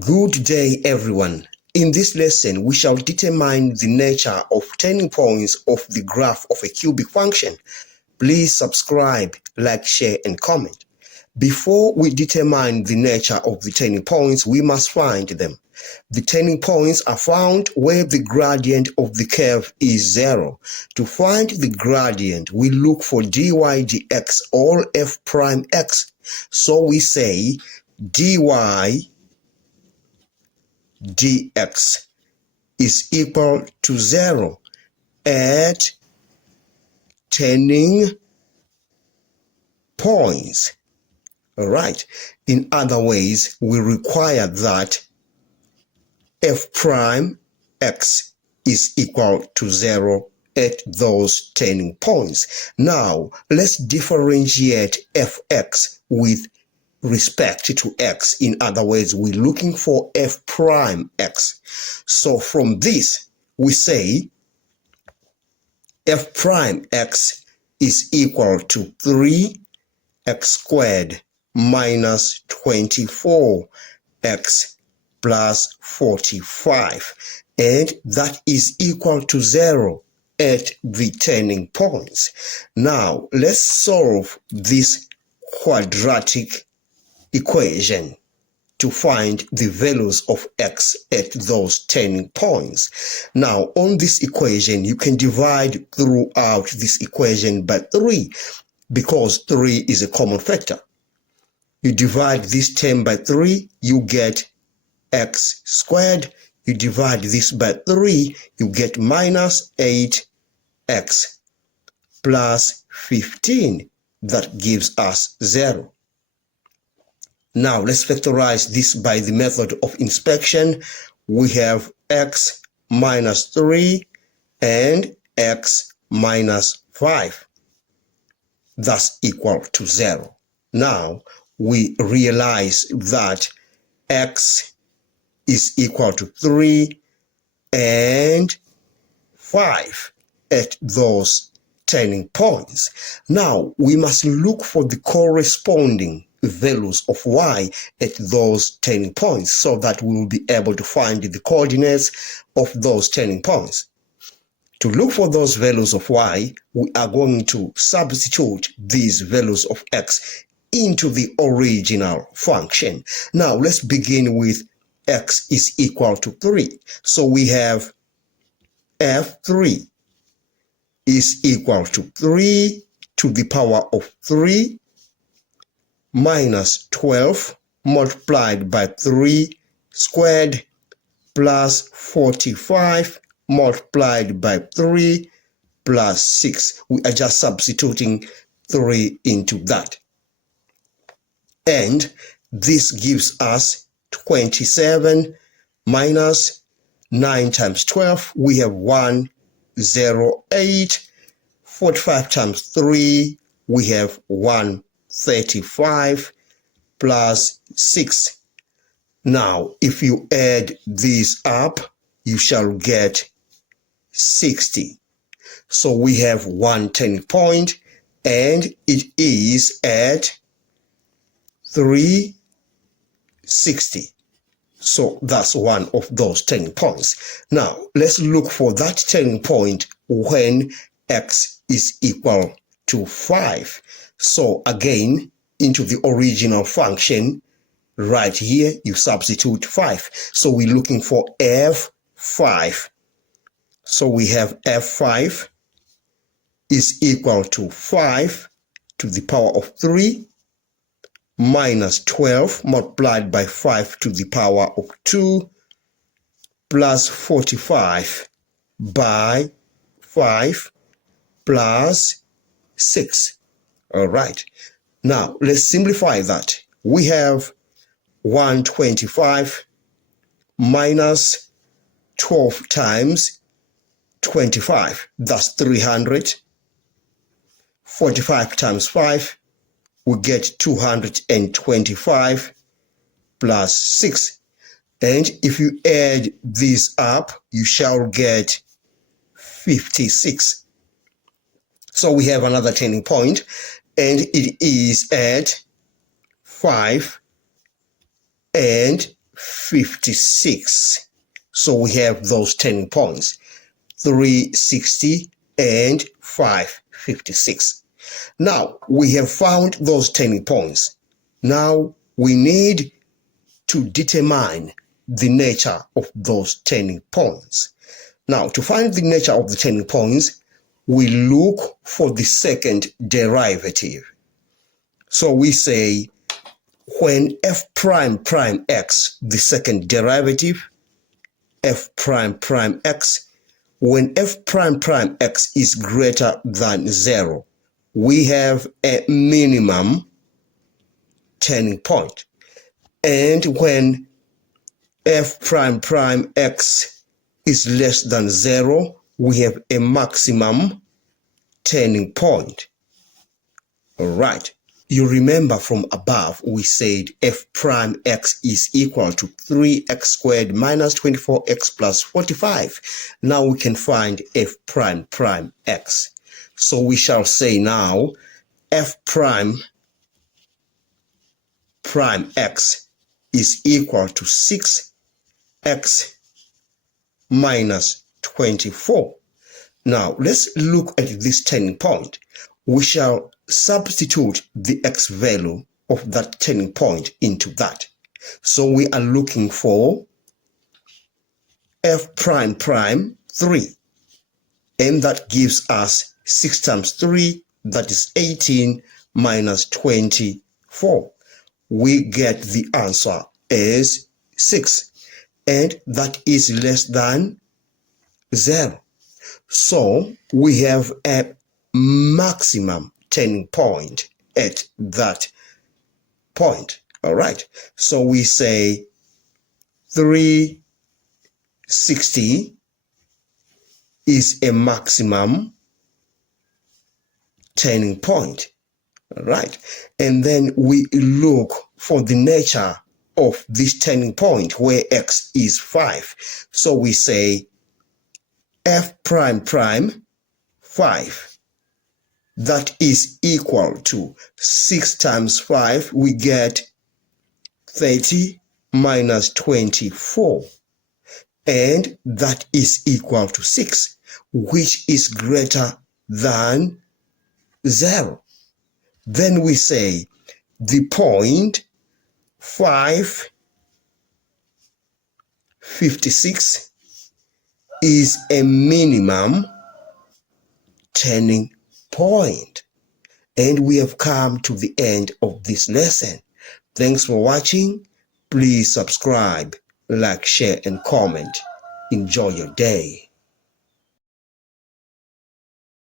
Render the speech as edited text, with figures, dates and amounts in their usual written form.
Good day, everyone. In this lesson, we shall determine the nature of turning points of the graph of a cubic function. Please subscribe, like, share, and comment. Before we determine the nature of the turning points, we must find them. The turning points are found where the gradient of the curve is 0. To find the gradient, we look for dy dx or f prime x. So we say dy dx is equal to 0 at turning points. All right. In other ways, we require that f prime x is equal to 0 at those turning points. Now, let's differentiate fx with respect to x. In other words, we're looking for f prime x. So from this, we say f prime x is equal to 3x squared minus 24x plus 45, and that is equal to 0 at the turning points. Now, let's solve this quadratic equation to find the values of x at those turning points. Now, on this equation, you can divide throughout this equation by 3 because 3 is a common factor. You divide this term by 3, you get x squared. You divide this by 3, you get minus 8x plus 15. That gives us 0. Now, let's factorize this by the method of inspection. We have x minus 3 and x minus 5. That's equal to 0. Now, we realize that x is equal to 3 and 5 at those turning points. Now, we must look for the corresponding values of y at those turning points so that we will be able to find the coordinates of those turning points. To look for those values of y, we are going to substitute these values of x into the original function. Now, let's begin with x is equal to 3. So we have f3 is equal to 3 to the power of 3 minus 12 multiplied by 3 squared plus 45 multiplied by 3 plus 6. We are just substituting 3 into that. And this gives us 27 minus 9 times 12. We have 108. 45 times 3. We have 135 plus 6. Now, if you add these up, you shall get 60. So we have one turning point, and it is at 360. So that's one of those turning points. Now, let's look for that turning point when x is equal to 5. So again, into the original function, right here, you substitute 5. So we're looking for f5. So we have f5 is equal to 5 to the power of 3 minus 12 multiplied by 5 to the power of 2 plus 45 by 5 plus 6. All right. Now, let's simplify that. We have 125 minus 12 times 25. That's 300. 45 times 5. We get 225 plus 6. And if you add these up, you shall get 56. So we have another turning point, and it is at 5 and 556. So we have those turning points, 360 and 556. Now we have found those turning points. Now we need to determine the nature of those turning points. Now, to find the nature of the turning points, we look for the second derivative. So we say when f prime prime x, the second derivative, f prime prime x, when f prime prime x is greater than 0, we have a minimum turning point. And when f prime prime x is less than 0, we have a maximum turning point. All right. You remember from above, we said f prime x is equal to 3x squared minus 24x plus 45. Now we can find f prime prime x. So we shall say now f prime prime x is equal to 6x minus 24. Now let's look at this turning point. We shall substitute the x value of that turning point into that. So we are looking for f prime prime 3, and that gives us 6 times 3, that is 18 minus 24. We get the answer as 6, and that is less than 0. So we have a maximum turning point at that point. All right. So we say 360 is a maximum turning point. All right. And then we look for the nature of this turning point where x is 5. So we say f prime prime 5. That is equal to 6 times 5, we get 30 minus 24. And that is equal to 6, which is greater than 0. Then we say the point 556 is a minimum turning point. And we have come to the end of this lesson. Thanks for watching. Please subscribe, like, share, and comment. Enjoy your day.